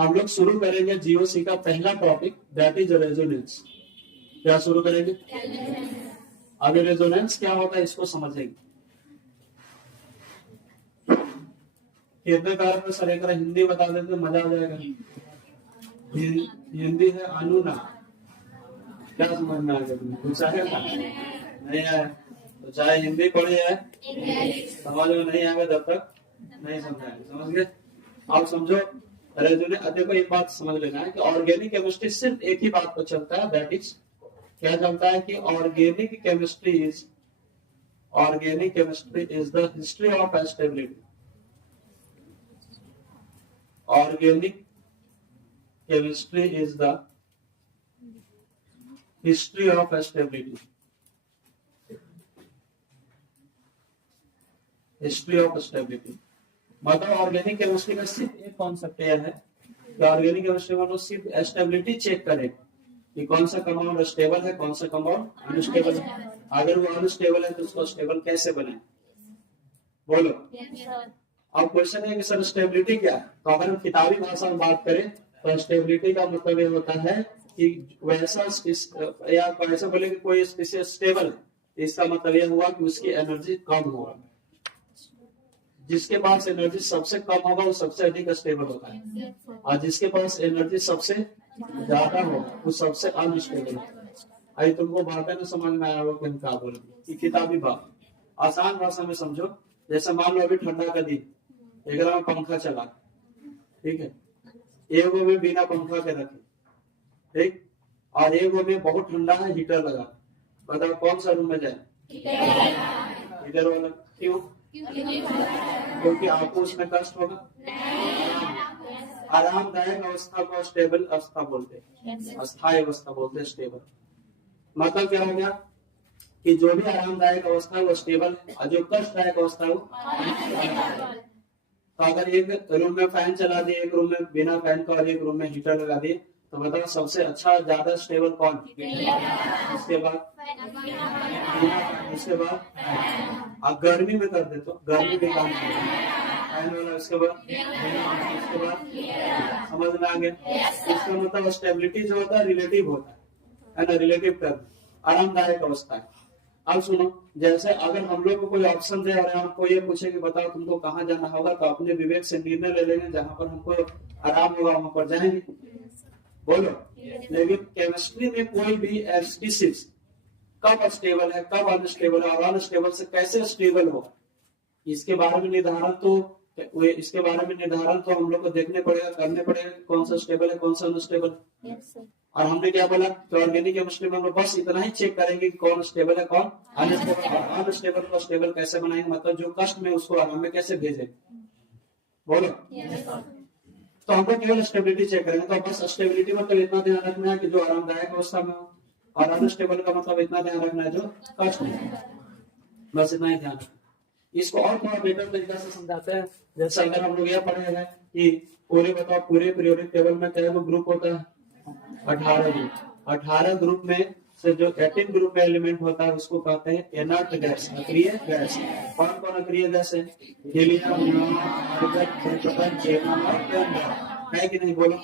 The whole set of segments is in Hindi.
हम लोग शुरू करेंगे जीओसी का पहला टॉपिक, दैट इज रेजोनेंस। क्या शुरू करेंगे? अभी रेजोनेंस क्या होता है इसको समझेंगे। कीर्तनकार में सर एक हिंदी बता देते मजा आ जाएगा। हिंदी है अनुना। क्या समझ में आ गया तुम्हें? कुछ आएगा नहीं आया तो चाहे हिंदी पढ़े है समझ में नहीं आएगा जब तक नहीं समझाएंगे। समझ गए? आप समझो। देखो एक बात समझ लेना है कि ऑर्गेनिक केमिस्ट्री सिर्फ एक ही बात पर चलता है, दैट इज क्या चलता है कि organic chemistry is the history of stability. Organic chemistry is the history of stability. History of stability मतलब ऑर्गेनिक केमिस्ट्री का सिर्फ एक कॉन्सेप्ट यह है कि ऑर्गेनिक केमिस्ट्री में सिर्फ स्टेबिलिटी चेक करे कि कौन सा कंपाउंड स्टेबल है, कौन सा कंपाउंड अनस्टेबल है। अगर वो अनस्टेबल है तो उसको स्टेबल कैसे बनाए, बोलो। अब क्वेश्चन है कि सर स्टेबिलिटी क्या है? तो अगर हम किताबी भाषा में बात करें तो स्टेबिलिटी का मतलब ये होता है कि वैसा या ऐसा बोले कि कोई स्पीशीज स्टेबल है, इसका मतलब यह हुआ कि उसकी एनर्जी कम होगा। जिसके पास एनर्जी सबसे कम होगा वो सबसे अधिक स्टेबल होता है, और जिसके पास एनर्जी सबसे ज्यादा होगा वो सबसे अनस्टेबल होता है। अभी तुमको बातें में समझ में आया होगा क्या बोलेंगे? किताबी बात आसान भाषा में समझो। जैसे मान लो अभी ठंडा का दिन, एक में पंखा चला, ठीक है, एक में बिना पंखा के रखे, ठीक, और एक में बहुत ठंडा है हीटर लगा। बताओ कौन सा रूम में जाए? हीटर वाला। क्यों? क्योंकि आपको उसमें कष्ट होगा। आरामदायक अवस्था को स्टेबल अवस्था बोलते हैं, अस्थायी अवस्था बोलते हैं स्टेबल। मतलब क्या हो गया कि जो भी आरामदायक अवस्था है वो स्टेबल है, और जो कष्टदायक अवस्था है वो। तो अगर एक रूम में फैन चला दिए, एक रूम में बिना फैन का और एक रूम में हीटर लगा दिए, तो बताओ सबसे अच्छा ज्यादा स्टेबल कौन? उसके बाद आप गर्मी में कर दे तो गर्मी भी काम फैन वाला। उसके बाद समझ में आ गया? इसका मतलब स्टेबिलिटी जो होता है रिलेटिव होता है ना, रिलेटिव टर्म, आरामदायक अवस्था है। अब सुनो, जैसे अगर हम लोग को कोई ऑप्शन दे और हमको ये पूछे कि बताओ तुमको कहाँ जाना होगा, तो अपने विवेक से निर्णय ले लेंगे, जहाँ पर हमको आराम होगा वहां पर जाएंगे, बोलो। लेकिन केमिस्ट्री में कोई भी स्पीशीज कब स्टेबल है, कब अनस्टेबल है, और अनस्टेबल से कैसे स्टेबल होगा, इसके बारे में निर्धारण तो हम लोग को देखने पड़ेगा, करने पड़ेगा कौन सा स्टेबल है, कौन सा अनस्टेबल है। और हमने क्या बोला कि ऑर्गेनिक केमिस्ट्री में हम लोग बस इतना ही चेक करेंगे कि कौन स्टेबल है, कौन अनस्टेबल। अनस्टेबल को स्टेबल कैसे बनाएंगे, मतलब जो कष्ट में उसको आराम में कैसे भेजे, बोलो। तो हम लोग केवल स्टेबिलिटी चेक करेंगे। तो बस स्टेबिलिटी मतलब इतना ध्यान रखना है कि जो आरामदायक अवस्था में हो, और अनस्टेबल का मतलब इतना ध्यान रखना है जो कष्ट में, बस इतना ही ध्यान। इसको और थोड़ा बेटर तरीका से समझाते हैं। जैसे अगर हम लोग यह पढ़े हैं कि पूरे पीरियोडिक टेबल में कितने ग्रुप होता है? 18 ग्रुप। 18 ग्रुप में से जो 18 ग्रुप में एलिमेंट होता है उसको कहते हैं इनर्ट गैस, अक्रिय गैस। कौन कौन अक्रिय गैस है? Helium, neon, argon, krypton, xenon और रेनॉन, है कि नहीं, बोलो।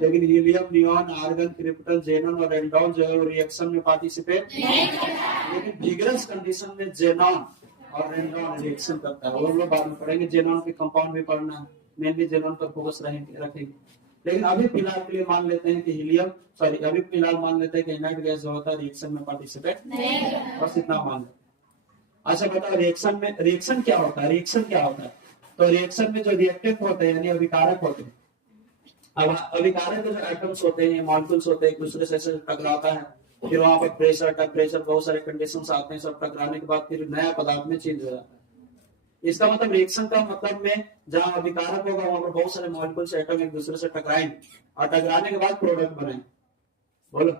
लेकिन helium, neon, argon, krypton, xenon और रेनॉन जो है वो रिएक्शन में पार्टिसिपेट, लेकिन विगरस कंडीशन में ज़ेनॉन और रेनॉन रिएक्शन करता है। और लोग बाद में पढ़ेंगे, ज़ेनॉन के कंपाउंड भी पढ़ना है, मेनली ज़ेनॉन पर फोकस रखेंगे। लेकिन अभी फिलहाल के लिए मान लेते हैं कि अभी फिलहाल मान लेते हैं कि इनर्ट गैस जो होता है रिएक्शन में पार्टिसिपेट नहीं, बस इतना मान लेते। अच्छा बताओ रिएक्शन क्या होता है? तो रिएक्शन में जो रिएक्टेंट होते हैं यानी अभिकारक होते हैं, अब अभिकारक जो एटम्स होते हैं, मॉलिक्यूल्स होते हैं, एक दूसरे से टकराता है, फिर वहां पर प्रेशर, टेम्परेचर, बहुत सारे कंडीशंस आते हैं, सब टकराने के बाद फिर नया पदार्थ में चेंज हो जाता है। इसका मतलब रिएक्शन का मतलब में जहां अभिकारक होगा वहां पर बहुत सारे मॉलिक्यूल्स, एटम एक दूसरे से टकराएंगे और टकराने के बाद प्रोडक्ट बनाएंगे, बोलो।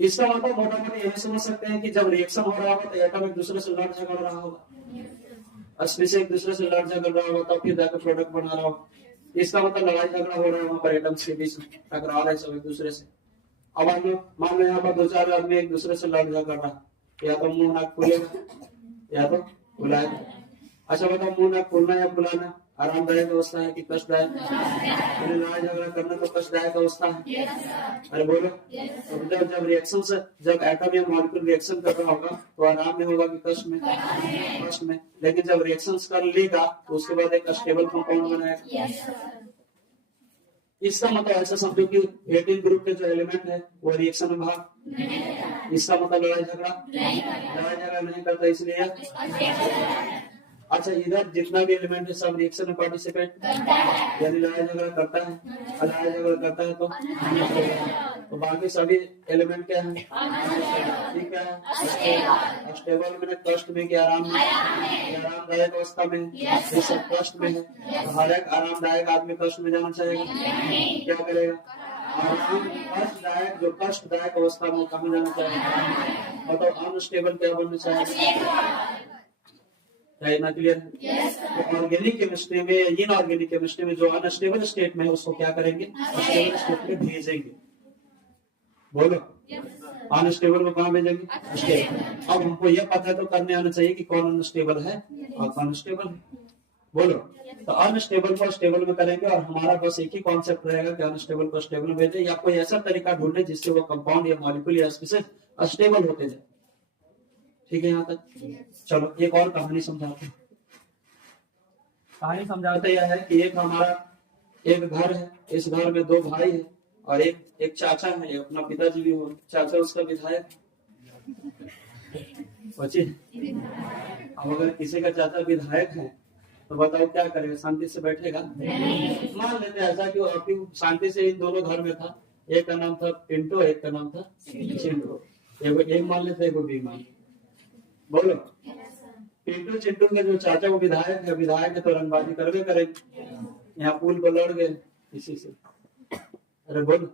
इसका मतलब मोटा मोटी यही समझ सकते हैं कि जब रिएक्शन हो रहा होगा तो एटम एक दूसरे से लड़ झगड़ रहा होगा, स्पीशीज एक दूसरे से लड़ झगड़ रहा होगा, तब फिर जाकर प्रोडक्ट बना रहा होगा। इसका मतलब लड़ाई झगड़ा हो रहा है वहां पर, एटम्स के बीच टकरा रहे सब एक दूसरे से। अब मान लो यहाँ पर 2-4 आदमी एक दूसरे से लड़ झगड़ रहा, या तो मुंह नाक खुलेगा या तो बुलाएगा। अच्छा बताओ मुंह नाक खुलना या बुलाना, आरामदायक अवस्था है कि कष्टदायक? लड़ाई झगड़ा करना तो कष्टदायक अवस्था है। अरे बोलो, तो जब रिएक्शन से जब एटम या मॉलिक्यूल रिएक्शन कर रहा होगा तो आराम में होगा कि कष्ट में? कष्ट में। लेकिन जब रिएक्शन कर लेगा तो उसके बाद एक स्टेबल कंपाउंड बनाएगा। इसका मतलब ऐसा समझो कि 18 ग्रुप के जो एलिमेंट है वो रिएक्शन में भाग, इसका मतलब लड़ाई झगड़ा नहीं करता, इसलिए। अच्छा, इधर जितना भी एलिमेंट है सब रिएक्शन में पार्टिसिपेट, यानी लड़ाई झगड़ा करता है। लड़ाई झगड़ा करता है तो बाकी सभी एलिमेंट क्या है? ठीक है, स्टेबल में, कष्ट में कि आराम में? आरामदायक अवस्था में। ये सब कष्ट में है तो हर एक आरामदायक आदमी कष्ट में जाना चाहेगा। क्या करेगा? कष्टदायक, जो कष्टदायक अवस्था में कहाँ जाना चाहेगा? मतलब अनस्टेबल क्या बनना चाहेगा? इतना क्लियर है? तो ऑर्गेनिक केमिस्ट्री में, इनऑर्गेनिक केमिस्ट्री में जो अनस्टेबल स्टेट में है उसको क्या करेंगे? स्टेबल स्टेट में भेजेंगे। बोलो, अनस्टेबल को कहाँ भेजेंगे? स्टेबल। अब हमको यह पता तो करने आना चाहिए कि कौन अनस्टेबल है और कौन स्टेबल है। बोलो, तो अनस्टेबल को स्टेबल में करेंगे और हमारा बस एक ही कॉन्सेप्ट रहेगा कि अनस्टेबल को स्टेबल में भेजे, या कोई ऐसा तरीका ढूंढे जिससे वो कंपाउंड या मॉलिक्यूल या स्पीशीज स्टेबल होते जाए। ठीक है यहाँ तक? चलो एक और कहानी समझाते हैं। कहानी समझाते यह है कि एक हमारा एक घर है, इस घर में दो भाई है और एक चाचा है, अपना पिताजी भी हो, चाचा उसका विधायक। अब अगर किसी का चाचा विधायक है तो बताओ क्या करेगा? शांति से बैठेगा? मान लेते हैं ऐसा कि शांति से इन दोनों घर में था, एक का नाम था पिंटो, एक का नाम था चिंटू। एक मान लेते, एक बी मान। बोलो, पिंटू चिंटू के जो चाचा वो विधायक है तो रंगबाजी करवे करेंगे। यहाँ पुल को लड़ गए इसी से। अरे बोलो,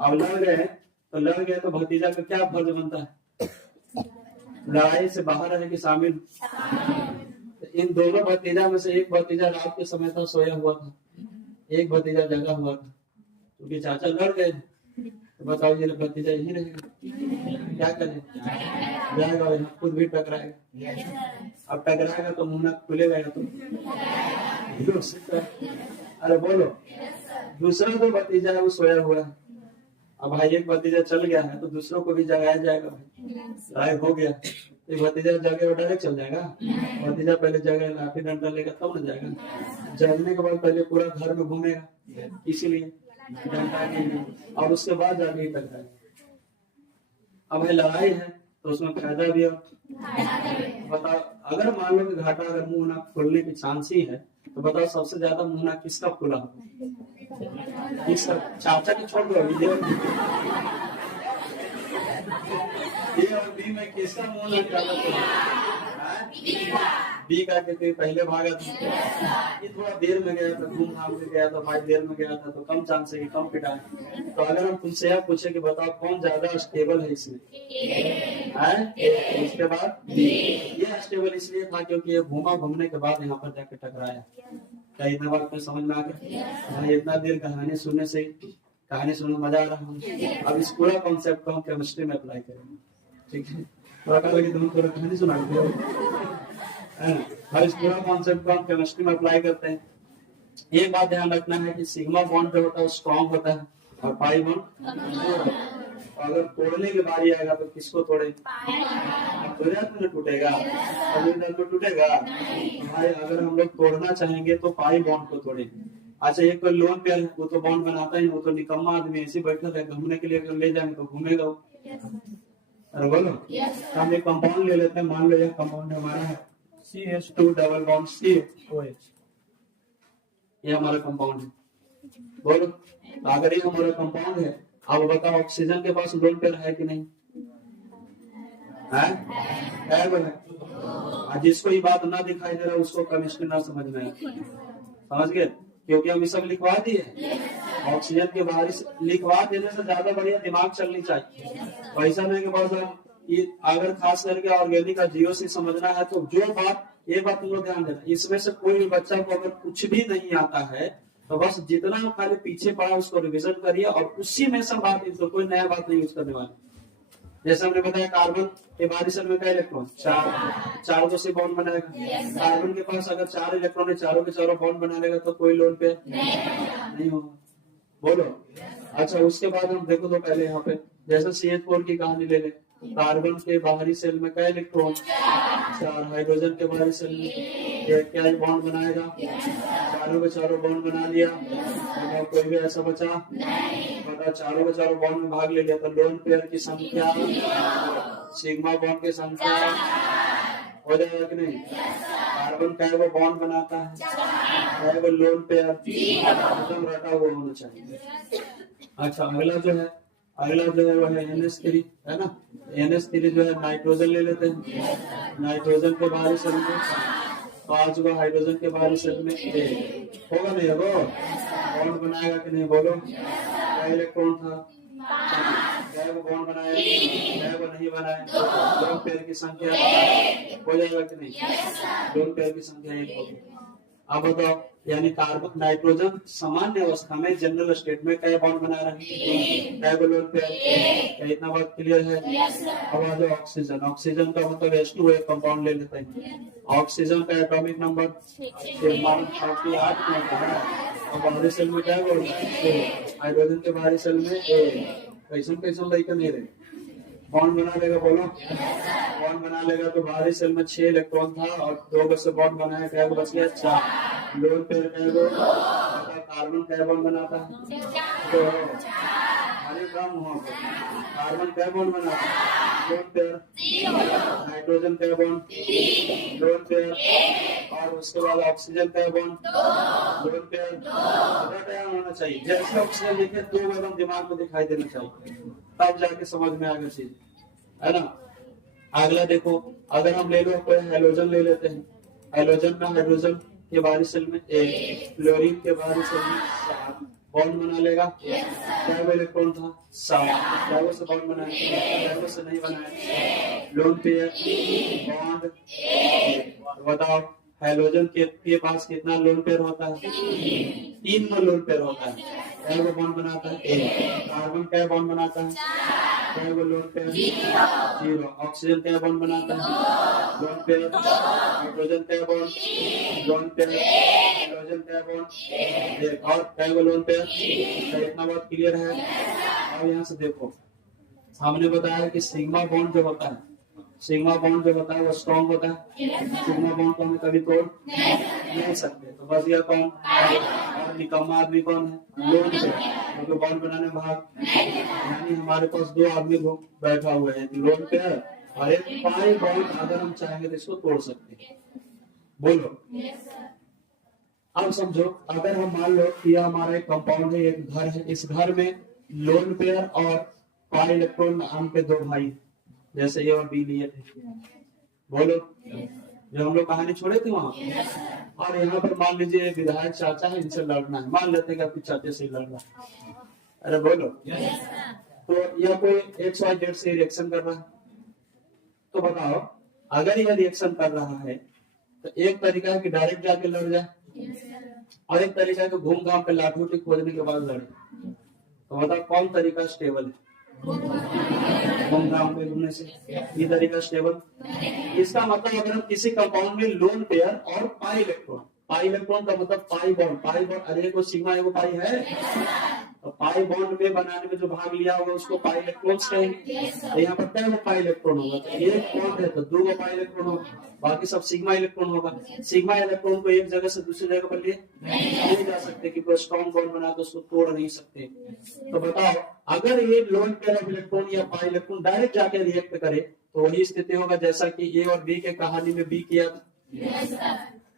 अब लड़ गए तो भतीजा का क्या फर्ज बनता है? लड़ाई से बाहर रहने की शामिल। इन दोनों भतीजा में से एक भतीजा रात के समय था, सोया हुआ था, एक भतीजा जगा हुआ था, क्योंकि चाचा लड़ गए। तो बताओ, ये भतीजा यही रहेगा? क्या करे? जाएगा और खुद भी टकराएगा। अब टकराएगा तो मुंह ना खुलेगा या तो। अरे बोलो, दूसरा जो भतीजा है वो सोया हुआ है। अब भाई एक भतीजा चल गया है तो दूसरों को भी जगाया जाएगा। भाई हो गया, एक भतीजा जगह और डायरेक्ट चल जाएगा? भतीजा पहले जगह लाठी डंडा लेगा तब न जाएगा। जगने के बाद पहले पूरा घर में घूमेगा, इसीलिए और उसके बाद जाके टकराएगा। अब लड़ाई है तो उसमें फायदा भी है। बताओ, अगर मान लो कि घाटा, अगर मुंह ना खोलने की चांस ही है तो बताओ सबसे ज्यादा मुंह ना किसका खुला? किसका? चाचा की छोड़ दो, ए और बी में किसका मुंह ना ज्यादा खुला? बी का, क्योंकि पहले भागा था, ये थोड़ा देर में गया था, घूम के गया था, भाई देर में गया था तो कम चांस है कि कम पिटाए। तो अगर हम तुमसे यह पूछे कि बताओ कौन ज्यादा स्टेबल है इसमें? उसके बाद ये स्टेबल इसलिए था क्योंकि ये घूमने के बाद यहाँ पर जाके टकराया। क्या इतना बात में समझ में आ गया? इतना देर कहानी सुनने मजा आ रहा। अब इस पूरा कॉन्सेप्ट को हम केमिस्ट्री में अप्लाई करेंगे। ठीक है, तुम पूरा कहानी सुना और इस पूरा कॉन्सेप्ट को हम केमिस्ट्री में अप्लाई करते हैं। एक बात ध्यान रखना है कि सिग्मा बॉन्ड जो होता है वो स्ट्रॉन्ग होता है और पाई बॉन्ड अगर तोड़ने की बारी आएगा तो किसको तोड़े? तो टूटेगा, टूटेगा भाई। अगर हम लोग तोड़ना चाहेंगे तो पाई बॉन्ड को तोड़ेंगे। अच्छा, एक कोई लोन पेयर है, वो तो बॉन्ड बनाता ही, वो तो निकम्मा आदमी ऐसे बैठा है, घूमने के लिए अगर ले जाएंगे तो घूमेगा वो। अरे बोलो, हम एक कंपाउंड ले लेते हैं। मान लो यह कंपाउंड हमारा है CH2 डबल बॉन्ड COH, ये हमारा कंपाउंड है। बोलो, अगर ये हमारा कंपाउंड है, अब बताओ ऑक्सीजन के पास लोन पेयर है कि नहीं? है? जिसको ये बात ना दिखाई दे रहा उसको केमिस्ट्री ना समझ में आए। समझ गए? क्योंकि हम ये सब लिखवा दिए। ऑक्सीजन के बाहर लिखवा देने से ज्यादा बढ़िया दिमाग चलनी चाहिए। पैसा नहीं के पास हम ये, अगर खास करके ऑर्गेनिक का जीरो से समझना है तो जो बात, ये बात तुम लोग ध्यान देना, इसमें से कोई भी बच्चा को अगर कुछ भी नहीं आता है तो बस जितना खाली पीछे पड़ा उसको रिविजन करिए और उसी में सब बात, तो कोई नया बात नहीं यूज करने वाले। जैसे हमने बताया कार्बन के बाहरी शेल में क्या इलेक्ट्रॉन, 4 को से बॉन्ड बनाएगा। कार्बन के पास अगर 4 इलेक्ट्रॉन है, चारों के चारों बॉन्ड बना लेगा तो कोई लोन पेयर नहीं होगा। बोलो। अच्छा, उसके बाद हम देखो तो पहले यहाँ पे जैसे CH4 की कहानी ले ले, कार्बन के बाहरी सेल में क्या इलेक्ट्रॉन, 4, हाइड्रोजन के बाहरी सेल में ये क्या बॉन्ड बनाएगा, चारों के चारों बॉन्ड बना लिया। तो कोई भी ऐसा बचा बता, चारों के चारों बॉन्ड में भाग ले लिया तो लोन पेयर की संख्या, सिग्मा बॉन्ड की संख्या हो जाएगा कि नहीं। कार्बन का वो बॉन्ड बनाता है, वो लोन पेयर एकदम रटा हुआ होना चाहिए। अच्छा, अगला जो है वो है NH3 है ना। NH3 जो है नाइट्रोजन ले लेते हैं, नाइट्रोजन के बाहरी सेल में 5 को, हाइड्रोजन के बाहरी सेल में होगा नहीं, वो बॉन्ड बनाएगा कि नहीं। बोलो, क्या इलेक्ट्रॉन था, क्या वो बॉन्ड बनाया, क्या वो नहीं बनाया, लोन पेयर की संख्या हो जाएगा कि नहीं, लोन पेयर की संख्या 1 होगी। अब बताओ, यानी कार्बन नाइट्रोजन सामान्य अवस्था में जनरल स्टेट में क्या बॉन्ड बना रहे हैं, क्या वो लोन पेयर, क्या इतना बात क्लियर है। अब आ जाओ ऑक्सीजन, ऑक्सीजन का मतलब H2 एक कंपाउंड ले लेते हैं। ऑक्सीजन का एटॉमिक नंबर 8 है। और बाहरी सेल में क्या बोल रहा है, हाइड्रोजन के बाहरी सेल में कैसन लेकर नहीं रहे, बॉन्ड बना लेगा। बोलो, बॉन्ड बना लेगा तो बाहरी सेल में 6 इलेक्ट्रॉन था और 2 से बॉन्ड बनाया, क्या बच गया 4। लोन पेयर कार्बन क्या बॉन्ड बनाता है, तो खाली काम हुआ। कार्बन क्या बॉन्ड बनाता है, लोन पेयर। नाइट्रोजन क्या बॉन्ड, लोन पेयर। और उसके बाद ऑक्सीजन क्या बॉन्ड, लोन पेयर। क्या होना चाहिए, जैसे ऑक्सीजन लिखे 2 एकदम दिमाग में दिखाई देना चाहिए, तब जाके समझ में आगे चीज है ना। अगला देखो, अगर हम ले लो कोई हेलोजन ले लेते हैं, हेलोजन में हाइड्रोजन के बाहरी सेल में 1, फ्लोरीन के बाहरी सेल में 7 बॉन्ड बना लेगा। क्या वो इलेक्ट्रॉन था, 7, क्या वो से बॉन्ड बनाया, क्या वो से नहीं बनाया, लोन पेयर बॉन्ड। बताओ, हेलोजन के पास कितना लोन पेयर होता है, 3 लोन पेयर होता है। क्या वो बॉन्ड बनाता है, 1। कार्बन क्या बॉन्ड बनाता है, क्या वो लोन पेयर 0। ऑक्सीजन क्या बॉन्ड बनाता है, लोन पेयर। नाइट्रोजन क्या बॉन्ड, लोन पेयर। हाइड्रोजन क्या बॉन्ड, और क्या वो लोन पेयर। इतना बात क्लियर है। अब यहाँ से देखो, हमने बताया कि सिग्मा बॉन्ड जो होता है, सिग्मा बॉन्ड जो होता है वो स्ट्रॉन्ग होता है। सिग्मा बॉन्ड को हम कभी तोड़ नहीं सकते, तो बस ये कौन, और निकम्मा आदमी कौन है, लोन पेयर, क्योंकि बॉन्ड बनाने भाग। यानी हमारे पास 2 आदमी बैठा हुआ है, लोन पेयर और एक पाई बॉन्ड। अगर हम चाहेंगे तो इसको तोड़ सकते हैं। बोलो। अब समझो, अगर हम मान लो कि हमारा एक कंपाउंड है, एक घर है, इस घर में लोन पेयर और पाई इलेक्ट्रॉन नाम के 2 भाई, जैसे A और B लिए थे। बोलो, जो हम लोग कहानी छोड़े थे वहां। और यहाँ पर मान लीजिए विधायक चाचा है, इनसे लड़ना है, मान लेते हैं कि आपके चाचे से लड़ना है। अरे बोलो, तो यह कोई XYZ से रिएक्शन कर रहा है, तो बताओ, अगर यह रिएक्शन कर रहा है तो एक तरीका है कि डायरेक्ट जाके लड़ जाए, और एक तरीका है कि घूम घाम पे लाठी उठी खोजने के बाद लड़े। तो बताओ कौन तरीका स्टेबल है, घूम घाम पे घूमने से ये तरीका स्टेबल। इसका मतलब अगर हम किसी कंपाउंड में लोन पेयर और पाई इलेक्ट्रॉन का मतलब पाई बॉन्ड, अरे को सिग्मा एगो पाई है, तो पाई बॉन्ड में बनाने में जो भाग लिया होगा उसको पाई इलेक्ट्रॉन कहेंगे। तो यहाँ पर क्या पाई इलेक्ट्रॉन होगा, तो एक बॉन्ड है तो 2 पाई इलेक्ट्रॉन होगा, बाकी सब सिग्मा इलेक्ट्रॉन होगा। सिग्मा इलेक्ट्रॉन को एक जगह से दूसरी जगह पर लिए नहीं जा सकते, क्योंकि स्ट्रॉन्ग बॉन्ड बना तो उसको तोड़ नहीं सकते। तो बताओ, अगर ये लोन पेयर ऑफ इलेक्ट्रॉन या पाई इलेक्ट्रॉन डायरेक्ट जाके रिएक्ट करे तो वही स्थिति होगा जैसा कि A और B के कहानी में B किया था।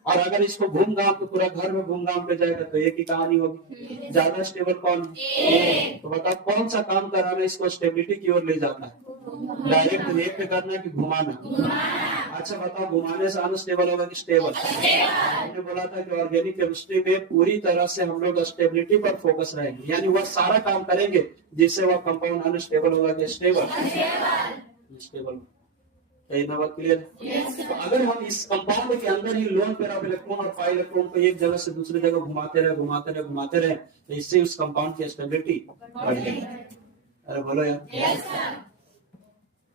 और अगर इसको घूम घाम के पूरा घर में घूम घाम पे जाएगा तो एक ही कहानी होगी। ज्यादा स्टेबल कौन है, तो बताओ कौन सा काम कराना इसको स्टेबिलिटी की ओर ले जाता है, डायरेक्ट रिएक्ट करना कि घुमाना। अच्छा बताओ, घुमाने से अनस्टेबल होगा कि स्टेबल। हमने बोला था कि ऑर्गेनिक केमिस्ट्री में पूरी तरह से हम लोग स्टेबिलिटी पर फोकस रहेंगे, यानी वह सारा काम करेंगे जिससे वह कंपाउंड अनस्टेबल होगा कि स्टेबल। क्लियर है। तो अगर हम इस कंपाउंड के अंदर ही लोन पेयर ऑफ इलेक्ट्रॉन और पाई इलेक्ट्रॉन को एक जगह से दूसरी जगह घुमाते रहे तो इससे उस कंपाउंड की स्टेबिलिटी बढ़ेगी। अरे बोलो यार।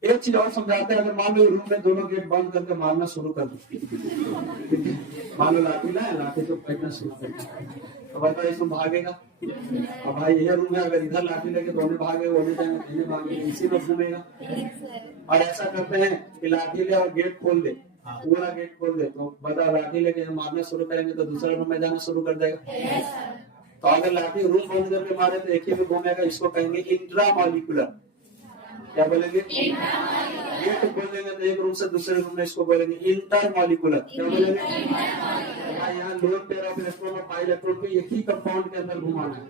एक चीज और समझाते हैं, अगर मान लो रूम में दोनों गेट बंद करके मारना शुरू कर दो, मान लो लाठी ना, लाठी तो फेंकना शुरू कर दो, तो बताइए इसमें भागेगा? अब भाई ये रूम है, अगर इधर लाठी लेके दोनों भागे, वो जाएंगे, भागेंगे, इसी में घूमेगा। और ऐसा करते हैं कि लाठी ले और गेट खोल दे, पूरा गेट खोल दे, तो बता लाठी लेके मारना शुरू करेंगे तो दूसरा रूम में जाना शुरू कर देगा। तो अगर लाठी रूम बंद करके मारे तो एक ही में घूमेगा, इसको कहेंगे इंट्रा मॉलिक्यूलर। क्या बोलेंगे? गेट खोल देंगे तो एक रूम से दूसरे रूम में, इसको बोलेंगे इंटर मॉलिक्यूलर। क्या बोलेंगे? यहाँ लोन पेयर ऑफ इलेक्ट्रॉन और पाई इलेक्ट्रॉन को एक ही कंपाउंड के अंदर घुमाना है,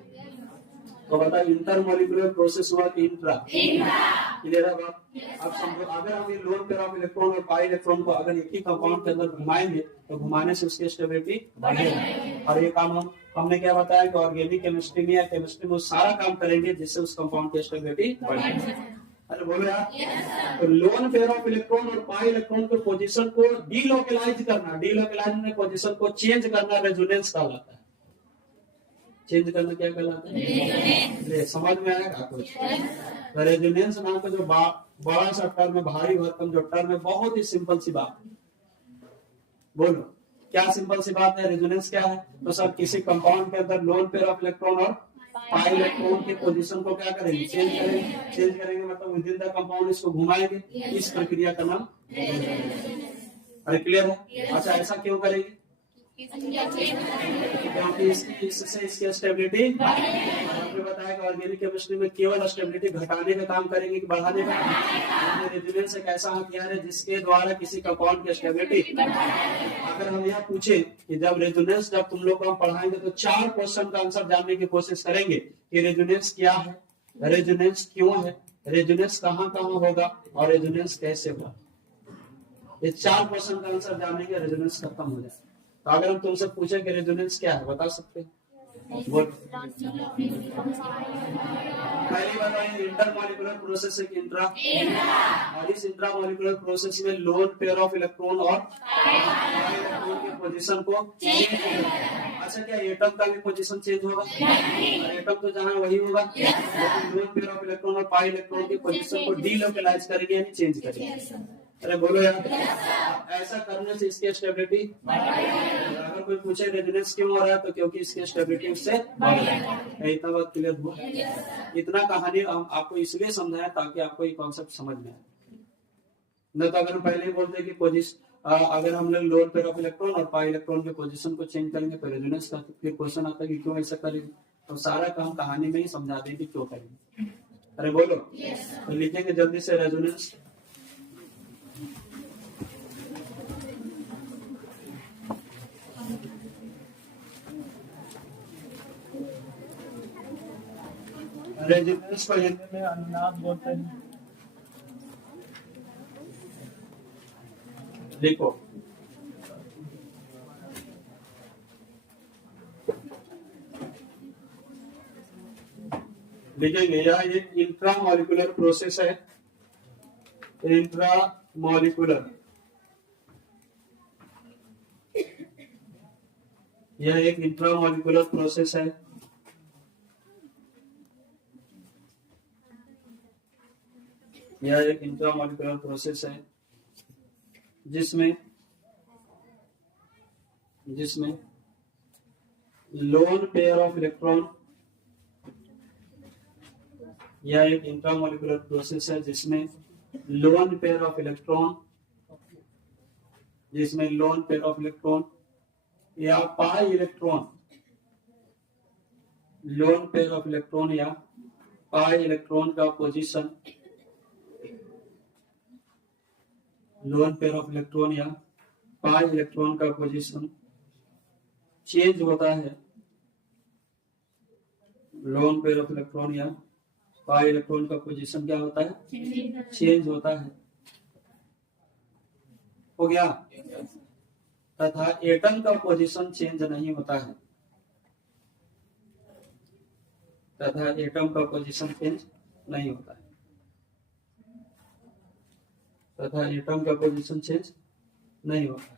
तो बताओ इंटर मॉलिक्यूलर प्रोसेस हुआ कि इंट्रा? क्लियर है बात? अब समझो, अगर हम ये लोन पेयर ऑफ इलेक्ट्रॉन और पाई इलेक्ट्रॉन को अगर एक ही कंपाउंड के अंदर घुमाएंगे तो घुमाने से उसकी स्टेबिलिटी बढ़ेगा। और ये काम हमने क्या बताया कि ऑर्गेनिक केमिस्ट्री में या केमिस्ट्री में सारा काम करेंगे जिससे उस कंपाउंड की स्टेबिलिटी बढ़ेगी। अरे बोलो यार, तो लोन पेयर ऑफ इलेक्ट्रॉन और पाई इलेक्ट्रॉन के पोजीशन को डीलोकलाइज करना, डीलोकलाइज में पोजीशन को चेंज करना रेजोनेंस कहलाता है। चेंज करना क्या कहलाता है? समझ में आएगा कुछ? तो रेजोनेंस नाम का जो बड़ा सा टर्म है, भारी भरकम जो टर्म है, बहुत ही सिंपल सी बात है। बोलो क्या सिंपल सी बात है? रेजोनेंस क्या है? तो सर किसी कंपाउंड के अंदर लोन पेयर ऑफ इलेक्ट्रॉन और पाई इलेक्ट्रॉन के पोजीशन को क्या करेंगे? चेंज करेंगे। चेंज करेंगे मतलब विद इन द कंपाउंड इसको घुमाएंगे, इस प्रक्रिया का नाम। अरे क्लियर है? अच्छा ऐसा क्यों करेंगे? क्योंकि इससे इसकी स्टेबिलिटी, आपने बताया कि ऑर्गेनिक केमिस्ट्री में केवल स्टेबिलिटी घटाने का काम करेंगे कि बढ़ाने का? रेजोनेंस एक ऐसा हथियार है जिसके द्वारा किसी कंपाउंड की स्टेबिलिटी। अगर हम यह पूछे कि जब रेजोनेंस, जब तुम लोग को हम पढ़ाएंगे तो 4 क्वेश्चन का आंसर जानने की कोशिश करेंगे कि रेजोनेंस क्या है, रेजोनेंस क्यों है, रेजोनेंस कहाँ कहाँ होगा और रेजोनेंस कैसे होगा। ये 4 क्वेश्चन का आंसर जानने के रेजोनेंस खत्म हो जाए। तो अगर हम तुमसे पूछे कि रेजोनेंस क्या है, बता सकते हैं? पहली बात है इंटरमॉलिक्यूलर प्रोसेस है कि इंट्रा, और इस इंट्रामॉलिक्यूलर प्रोसेस में लोन पेयर ऑफ इलेक्ट्रॉन और इलेक्ट्रॉन की पोजीशन को चेंज होगा। अच्छा क्या एटम का भी पोजीशन चेंज होगा? एटम तो जहाँ वही होगा, लेकिन लोन पेयर ऑफ इलेक्ट्रॉन और पाई इलेक्ट्रॉन की पोजीशन को डीलोकलाइज करेंगे यानी चेंज करेंगे। अरे बोलो यार, ऐसा करने से इसकी स्टेबिलिटी, अगर कोई पूछे रेजोनेंस क्यों हो रहा है तो क्योंकि इसकी स्टेबिलिटी उससे बढ़ जाएगी। इतना बात क्लियर हुआ? इतना कहानी हम आपको इसलिए समझाया ताकि आपको ये कॉन्सेप्ट समझ में आए। न तो अगर हम पहले ही बोलते कि पोजीशन, अगर हम लोग लोन पेयर ऑफ इलेक्ट्रॉन और पाई इलेक्ट्रॉन के पोजीशन को चेंज करेंगे तो रेजोनेंस का फिर क्वेश्चन आता है कि क्यों ऐसा करेंगे, तो सारा काम कहानी में ही समझा देंगे क्यों करेंगे। अरे बोलो, तो लिखेंगे जल्दी से रेजोनेंस। रेजोनेंस को हिंदी में अनुनाद बोलते हैं। देखो लिखेंगे, यह एक इंट्रामॉलिक्यूलर प्रोसेस है। इंट्रामॉलिक्यूलर, यह एक इंट्रामॉलिक्यूलर प्रोसेस है। यह एक इंट्रामॉलिक्यूलर प्रोसेस है जिसमें लोन पेयर ऑफ इलेक्ट्रॉन, यह एक इंट्रामॉलिक्यूलर प्रोसेस है जिसमें लोन पेयर ऑफ इलेक्ट्रॉन, या pi electron, lone pair of electron या पाई इलेक्ट्रॉन का position, lone pair of electron या पाई इलेक्ट्रॉन का पोजीशन चेंज होता है। लोन पेयर ऑफ इलेक्ट्रॉन या पाई इलेक्ट्रॉन का पोजीशन क्या होता है? चेंज होता है। हो गया? तथा एटम का पोजीशन चेंज नहीं होता है। तथा एटम का पोजीशन चेंज नहीं होता है। तथा एटम का पोजीशन चेंज नहीं होता है।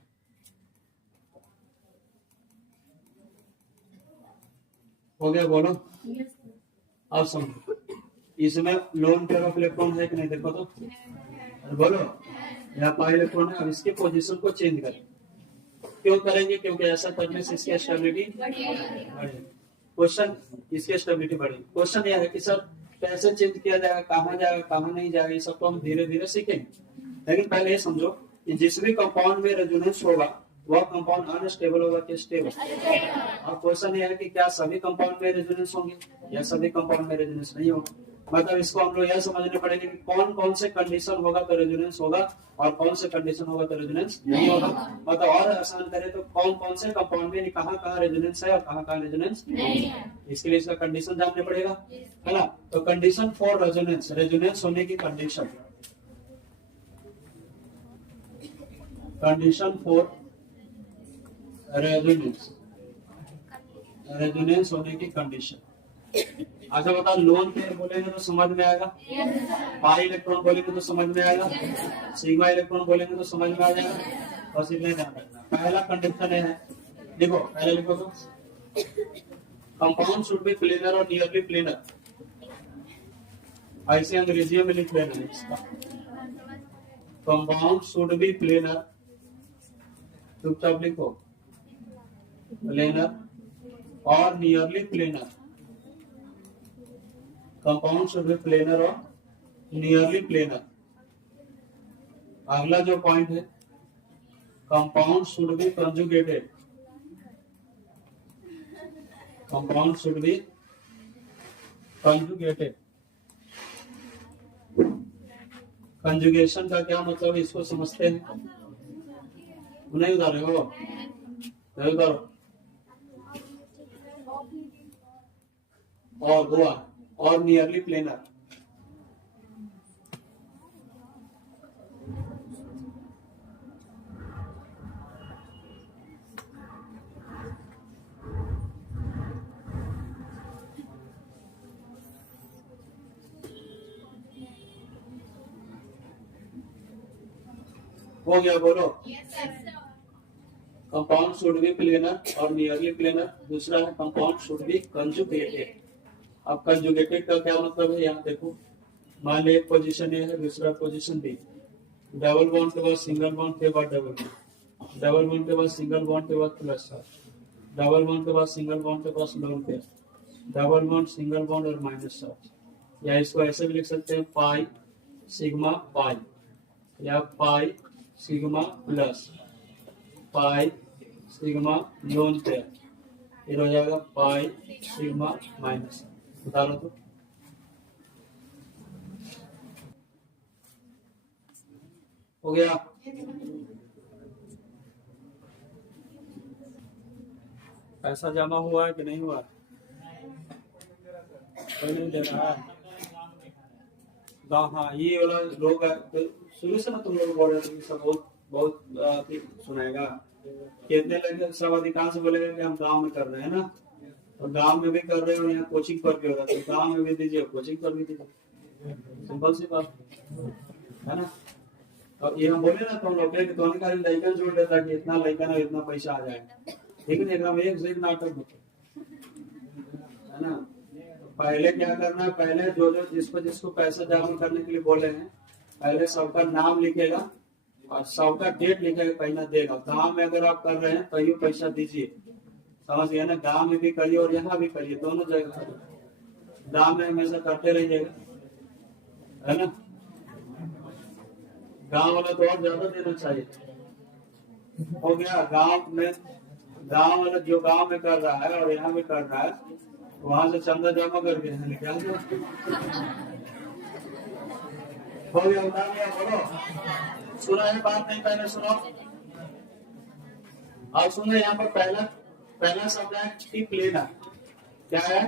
हो गया? बोलो। अब समझो, इसमें लोन पेयर ऑफ इलेक्ट्रॉन है कि नहीं? देखो तो बोलो, यहाँ पाई इलेक्ट्रॉन है, अब इसके पोजीशन को चेंज करें। क्यों करेंगे? क्योंकि ऐसा करने से इसकी स्टेबिलिटी बढ़ेगी। क्वेश्चन, इसकी स्टेबिलिटी बढ़ेगी। क्वेश्चन यह है कि सर कैसे चेंज किया जाएगा, कहाँ जाएगा, कहाँ नहीं जाएगा, ये सब तो हम धीरे धीरे सीखेंगे। लेकिन पहले ये समझो कि जिस भी कंपाउंड में रेजोनेंस होगा वह कंपाउंड अनस्टेबल होगा कि स्टेबल। अब क्वेश्चन ये है कि क्या सभी कंपाउंड में रेजोनेंस होंगे या सभी कंपाउंड में रेजोनेंस नहीं होगा। मतलब इसको हम लोग यह समझने पड़ेंगे कि कौन कौन से कंडीशन होगा तो रेजोनेंस होगा और कौन से कंडीशन होगा तो रेजोनेंस नहीं होगा। मतलब और आसान करें तो कौन कौन से कंपाउंड में कहाँ कहाँ रेजोनेंस है और कहाँ कहाँ रेजोनेंस नहीं है, इसके लिए इसका कंडीशन जानने पड़ेगा, है ना। तो कंडीशन फॉर रेजोनेंस, रेजोनेंस होने की condition, condition for resonance, resonance होने की कंडीशन। अच्छा बताओ, लोन पेयर बोलेंगे तो समझ में आएगा, पाई इलेक्ट्रॉन बोलेंगे तो समझ में आएगा, सिग्मा इलेक्ट्रॉन बोलेंगे तो समझ में आ जाएगा। बस इतना ध्यान रखना। पहला कंडीशन है, देखो पहले लिखो तो कंपाउंड शुड बी प्लेनर और नियरली प्लेनर, ऐसे अंग्रेजी में लिख लेना इसका। कंपाउंड शुड बी प्लेनर, चुपचाप लिखो, प्लेनर और nearly planar. Compound should be planar और नियरली प्लेनर। अगला जो पॉइंट है, compound should be conjugated, compound should be conjugated. Conjugation का क्या मतलब है, इसको समझते हैं? नहीं उतारे हो, नहीं उतारो। और हुआ और नियरली प्लेनर, हो गया बोलो। कंपाउंड शुड बी प्लेनर और नियरली प्लेनर। दूसरा है कंपाउंड शुड बी कंजुगेटेड। अब कंजुगेटेड का क्या मतलब है, यहाँ देखो, मान लो एक पोजीशन ए है, दूसरा पोजीशन बी, डबल बॉन्ड के बाद सिंगल बॉन्ड के बाद डबल बॉन्ड, डबल बॉन्ड के बाद सिंगल बॉन्ड के बाद प्लस चार्ज, डबल बॉन्ड के बाद सिंगल बॉन्ड के बाद lone pair, double bond single bond और माइनस चार्ज। या इसको ऐसे भी लिख सकते हैं, पाई सिग्मा पाई, या pi sigma plus pi sigma lone pair, फिर हो जाएगा पाई सिग्मा माइनस। उतारो तो, हो गया। पैसा जमा हुआ है कि नहीं हुआ? कोई नहीं दे रहा है। हाँ, ये वाला लोग शुरू से ना तुम लोग बोल रहे थे, सब बहुत सुनाएगा, कितने लगे, सब अधिकांश बोलेगा कि हम गांव में कर रहे हैं ना, और गांव में भी कर रहे हो, यहाँ कोचिंग पर भी हो रहा है, तो गांव में भी दीजिए, कोचिंग पर भी दीजिए, सिंपल सी बात है ना। तो ये हम बोले ना तुम लोग कि तो लड़कन जोड़ देता कि इतना लड़कन है, इतना पैसा आ जाएगा, लेकिन एकदम एक से एक नाटक होता है ना। पहले क्या करना है, पहले जो जो जिसको पैसा जमा करने के लिए बोले हैं, पहले सबका नाम लिखेगा और सबका डेट लिखेगा, पहला देगा। गांव में अगर आप कर रहे हैं तो ये पैसा दीजिए, समझ गया ना। गांव में भी करिए और यहाँ भी करिए, दोनों जगह करिए। गांव में हमेशा करते रहिएगा, है ना। गांव वाला तो और ज्यादा देना चाहिए। हो गया, गांव वाला जो गांव में कर रहा है और यहाँ भी कर रहा है, वहां से चंदा जमा करके क्या हो गया, उतार लिया। बोलो, सुना है बात नहीं? पहले सुनो और सुनो। यहाँ पर पहला शब्द है कि प्लेनर, क्या है?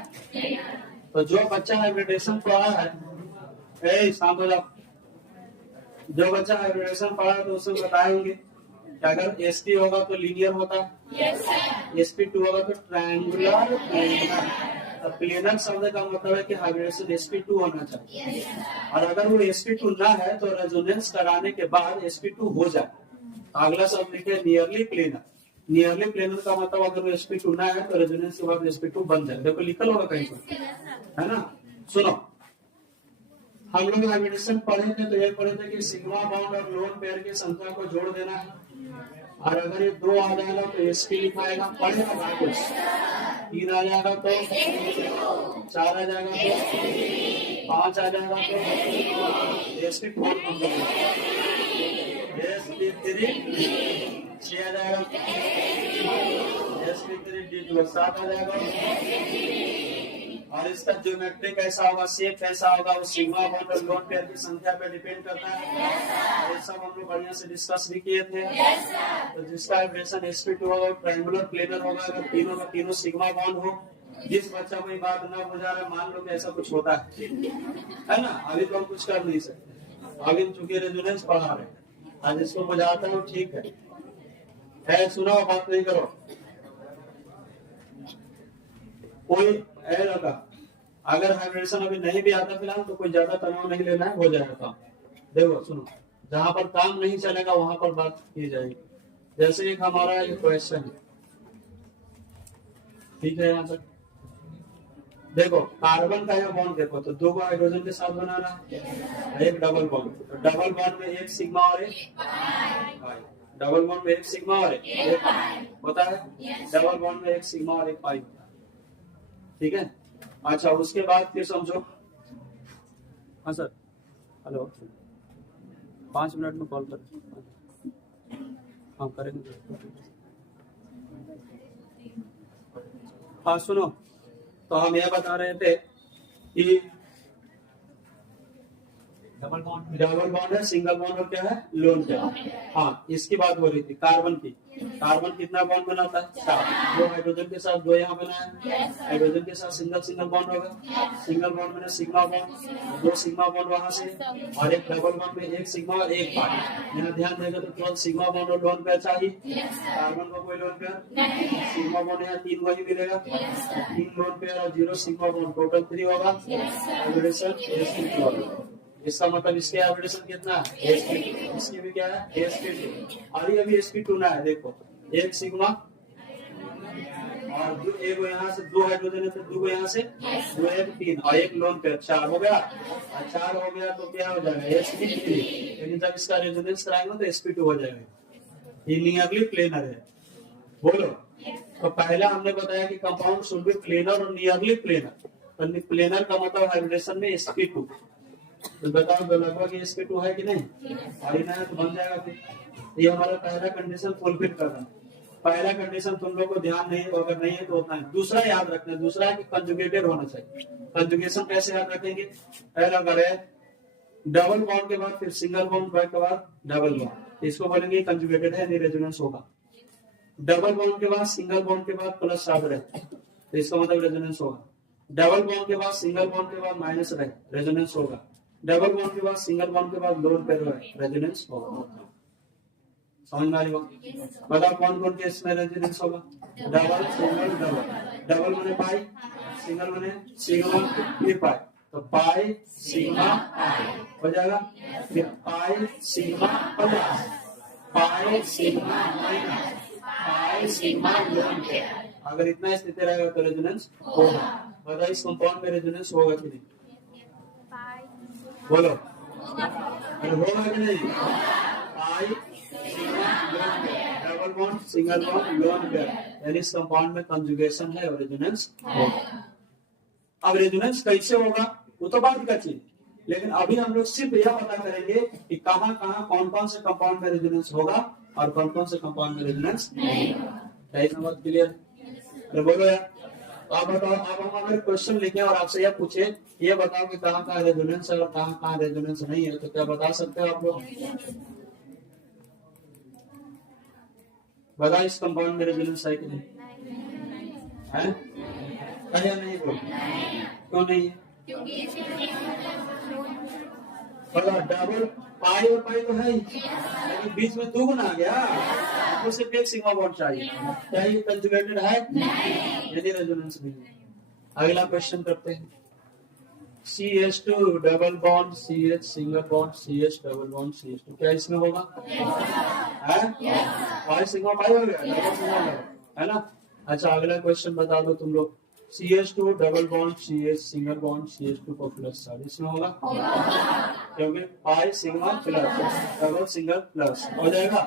तो जो बच्चा हाइब्रिडेशन पढ़ा है, शांत हो जाओ, जो बच्चा हाइब्रिडेशन पढ़ा है तो उसमें बताए होंगे कि अगर एसपी होगा तो लीनियर होता है, sp2 होगा तो ट्रायंगुलर प्लेनर। प्लेनर शब्द का मतलब है कि हाइब्रिडेशन sp2 होना चाहिए, और अगर वो sp2 ना है तो रेजोनेंस कराने के बाद sp2 हो जाए। अगला शब्द लिखे नियरली प्लेनर। नियरली प्लेनर का मतलब अगर वो sp2 ना है तो रेजोनेंस के बाद sp2 बन जाए। देखो लिखल होगा कहीं पर, है ना। सुनो, हम लोग हाइब्रिडेशन पढ़े थे तो ये पढ़े थे कि सिग्मा बॉन्ड और लोन पेयर की संख्या को जोड़ देना है, और अगर ये 2 आ जाएगा तो sp लिखाएगा, पढ़ेगा वापस 3 आ जाएगा तो 4 आ जाएगा तो 5 आ जाएगा तो sp4 sp3 6 आ जाएगा, sp3 7 आ जाएगा, और इसका ज्योमेट्री कैसा होगा, शेप कैसा होगा, वो सिग्मा बॉन्ड और लोन पेयर की संख्या पे डिपेंड करता है। ये सब हम लोग बढ़िया से डिस्कस भी किए थे। तो जिसका वाइब्रेशन sp2 होगा ट्रायंगुलर प्लेनर होगा, अगर तीनों का तीनों सिग्मा बॉन्ड हो। जिस बच्चा को ये बात न बुझा रहा, मान लो कि ऐसा कुछ होता है ना, अभी तो हम कुछ कर नहीं सकते, अभी चूंकि रेजोनेंस पढ़ा रहे हैं, आज इसको बुझाता है वो ठीक है, सुना बात नहीं करो। कोई लगा अगर हाइब्रिडेशन अभी नहीं भी आता फिलहाल तो कोई ज्यादा तनाव नहीं लेना है, हो जाएगा काम। देखो सुनो, जहां पर काम नहीं चलेगा वहां पर बात की जाएगी। जैसे एक हमारा एक क्वेश्चन है, ठीक है, यहाँ तक देखो कार्बन का यह बॉन्ड देखो तो 2 हाइड्रोजन के साथ बनाना है, एक डबल बॉन्ड, तो डबल बॉन्ड में एक सिग्मा और एक पाई, डबल बॉन्ड में एक सिग्मा और एक पाई होता है, डबल बॉन्ड में एक सिग्मा और एक पाई, ठीक है। अच्छा उसके बाद फिर समझो, हाँ सर, हेलो 5 मिनट में कॉल कर, हाँ करेंगे। हाँ सुनो, तो हम यह बता रहे थे कि डबल बॉन्ड है, सिंगल बॉन्ड और क्या है, लोन पेयर। हाँ इसकी बात हो रही थी कार्बन की। कार्बन कितना बॉन्ड बनाता है, 4। 2 हाइड्रोजन के साथ 2 यहाँ बनाया, हाइड्रोजन के साथ सिंगल बॉन्ड होगा, सिंगल बॉन्ड में सिग्मा बॉन्ड, 2 सिग्मा बॉन्ड वहां से, और एक डबल बॉन्ड में एक सिग्मा और एक पाई। यहाँ ध्यान देगा तो केवल सिग्मा बॉन्ड और लोन पेयर चाहिए, कार्बन को कोई लोन पेयर, सिग्मा बॉन्ड यहाँ 3 वही मिलेगा, 3 लोन पेयर और 0 सिग्मा बॉन्ड, टोटल 3 होगा हाइब्रिडेशन। इसका मतलब इसके हाइब्रिडेशन कितना है, sp2, इसकी भी क्या है, sp2, और ये अभी sp2 ना है। देखो एक सिग्मा और एक यहाँ से 2 हाइड्रोजन है तो 2 यहाँ से 2 1 3 और एक लोन पेयर, 4 हो गया, और 4 हो गया तो क्या हो जाएगा, sp3, लेकिन जब इसका रेजोनेंस कराएंगे तो sp2 हो जाएगा। ये नियरली प्लेनर है, बोलो। तो पहला हमने बताया कि कंपाउंड शुड बी प्लेनर और नियरली प्लेनर, तो प्लेनर का मतलब हाइब्रिडेशन में sp2, तो बताओ तो लगभग sp2 है कि नहीं, और ये तो बन जाएगा फिर। ये हमारा पहला कंडीशन फुलफिल कर रहा है। पहला कंडीशन तुम लोग को ध्यान नहीं, अगर नहीं है तो होता है। दूसरा याद रखना, दूसरा है कि कंजुगेटेड होना चाहिए। कंजुगेशन कैसे याद रखेंगे, पहला करे डबल बॉन्ड के बाद फिर सिंगल बॉन्ड के बाद डबल बॉन्ड, इसको बोलेंगे कंजुगेटेड है, नहीं रेजोनेंस होगा। डबल बॉन्ड के बाद सिंगल बॉन्ड के बाद प्लस साथ रहे तो इसका मतलब रेजोनेंस होगा। डबल बॉन्ड के बाद सिंगल बॉन्ड के बाद माइनस रहे, रेजोनेंस होगा। डबल बॉन्ड के बाद सिंगल बॉन्ड के बाद लोन पेयर रेजोनेंस होगा। समझ में आ रही होगी। बताओ कौन कौन केस में रेजोनेंस होगा, डबल सिंगल डबल, डबल माने पाई, सिंगल माने सिग्मा फिर पाई, तो पाई सिग्मा पाई हो जाएगा, फिर pi sigma plus pi sigma minus pi sigma lone pair. अगर इतना स्थिति रहेगा तो रेजोनेंस होगा। बताओ इस कंपाउंड में रेजोनेंस होगा कि नहीं, बोलो होगा कि नहीं। Pi double bond single bond lone pair, यानी इस कंपाउंड में कंजुगेशन है और रेजोनेंस होगा। अब रेजोनेंस कैसे होगा वो तो बात का चीज, लेकिन अभी हम लोग सिर्फ यह पता करेंगे कि कहाँ कहाँ कौन कौन से कंपाउंड में रेजोनेंस होगा और कौन कौन से कंपाउंड में रेजोनेंस नहीं होगा। क्लियर, अरे बोलो यार। आप बताओ, आप हम अगर क्वेश्चन लिखे और आपसे यह पूछे ये बताओ कि कहाँ कहाँ रेजोनेंस है और कहाँ कहाँ रेजोनेंस नहीं है, तो क्या बता सकते हो आप लोग, बताओ इस कंपाउंड में रेजोनेंस है कि नहीं है, या नहीं बोल, क्यों नहीं है, बताओ। डबल पाई और पाई तो है ही, लेकिन बीच में 2 गुना आ गया, आपको सिर्फ एक सिग्मा बॉन्ड चाहिए, क्या ये कंजुगेटेड है, यदि रेजोनेंस नहीं है। अगला क्वेश्चन करते हैं, CH2 double bond CH single bond CH double bond CH2, क्या इसमें होगा, पाई सिग्मा पाई हो गया, डबल सिग्मा है ना। अच्छा अगला क्वेश्चन बता दो तुम लोग, CH2 double bond CH single bond CH2 को प्लस चार्ज इसमें होगा क्योंकि pi sigma plus double single plus हो जाएगा।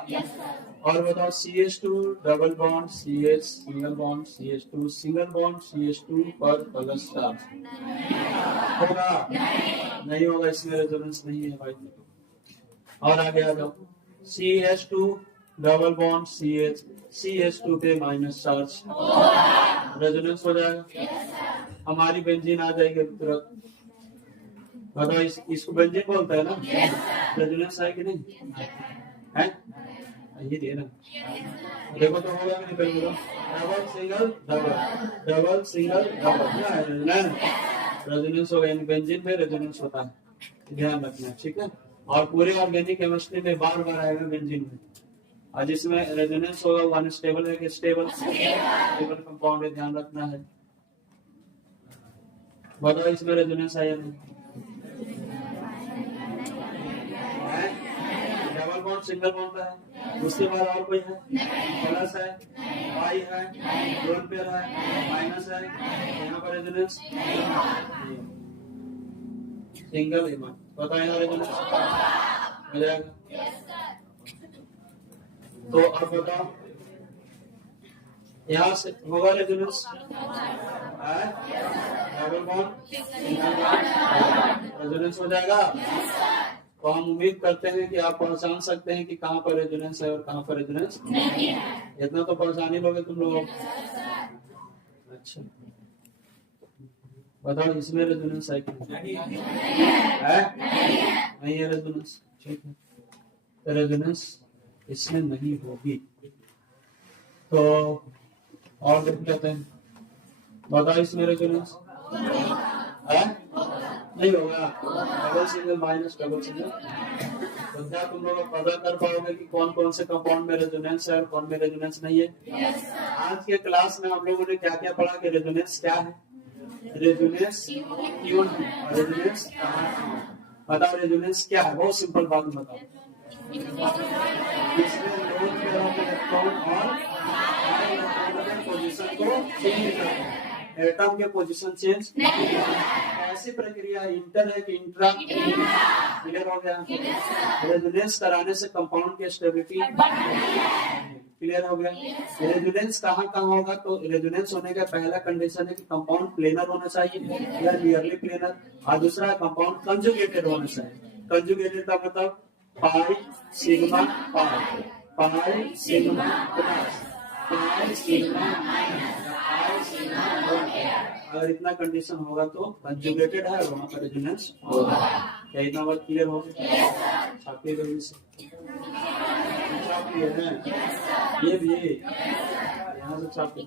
और बताओ CH2 double bond CH single bond CH2 single bond CH2 पर प्लस चार्ज होगा? नहीं होगा, इसमें रेजोनेंस नहीं है भाई। और आगे आ जाओ CH2 double bond CH CH2 पे माइनस चार्ज रेजोनेंस हो जाएगा। हमारी बेंजीन आ जाएगी तुरंत। बताओ इसको बेंजीन बोलते हैं ना? रेजोनेंस है कि नहीं है? ये दे ना, देखो तो होगा कि नहीं? Double single double double single double क्या है रेजोनेंस होगा, यानी बेंजीन में रेजोनेंस होता है, ध्यान रखना, ठीक है। और पूरे ऑर्गेनिक केमिस्ट्री में बार बार आएगा बेंजीन में, और जिसमें रेजोनेंस होगा वो अनस्टेबल है कि स्टेबल? स्टेबल कंपाउंड है, ध्यान रखना है। बताओ इसमें रेजोनेंस आया नहीं? डबल बॉन्ड सिंगल बॉन्ड है, उसके बाद और कोई है? प्लस है, पाई है, लोन पेयर है, माइनस है, यहाँ पर रेजोनेंस सिंगल इमन। बताओ यहाँ रेजोनेंस हो जाएगा। तो अब बताओ यहाँ से होगा रेजोनेंस डबल बॉन्ड रेजोनेंस हो जाएगा। तो हम उम्मीद करते हैं कि आप पहचान सकते हैं कि कहाँ पर रेजोनेंस है और कहाँ पर रेजोनेंस नहीं है। इतना तो पहचान ही लोगे तुम लोग। अच्छा बताओ इसमें रेजोनेंस है कि नहीं है? नहीं है रेजोनेंस, ठीक है। तो रेजोनेंस इसमें नहीं होगी। तो और देख लेते हैं। बताओ इसमें रेजोनेंस है? नहीं होगा। Double single minus double single. तो क्या तुम लोग पता कर पाओगे कि कौन कौन से कंपाउंड में रेजोनेंस है और कौन में रेजोनेंस नहीं है? आज के क्लास में हम लोगों ने क्या क्या पढ़ा कि रेजोनेंस क्या है, रेजोनेंस क्यों है, रेजोनेंस कहाँ है। बताओ रेजोनेंस क्या है? बहुत सिंपल बात बताओ। इसमें लोन पेयर ऑफ इलेक्ट्रॉन और पोजीशन को चेंज करते हैं, एटम के पोजीशन चेंज। ऐसी प्रक्रिया इंटर है कि इंट्रा? क्लियर हो गया? रेजोनेंस कराने से कंपाउंड की स्टेबिलिटी क्लियर हो गया। रेजोनेंस कहाँ कहाँ होगा? तो रेजोनेंस होने का पहला कंडीशन है कि कंपाउंड प्लेनर होना चाहिए या नियरली प्लेनर, और दूसरा कंपाउंड कंजुगेटेड होना चाहिए। कंजुगेटेड का मतलब pi sigma pi, pi sigma plus, pi sigma minus, pi sigma. अगर इतना कंडीशन होगा तो कंजुगेटेड है और वहाँ पर रेजोनेंस होगा। क्या इतना बात क्लियर हो गया? छापिए जल्दी से, छापिए हैं ये भी यहाँ से छापिए।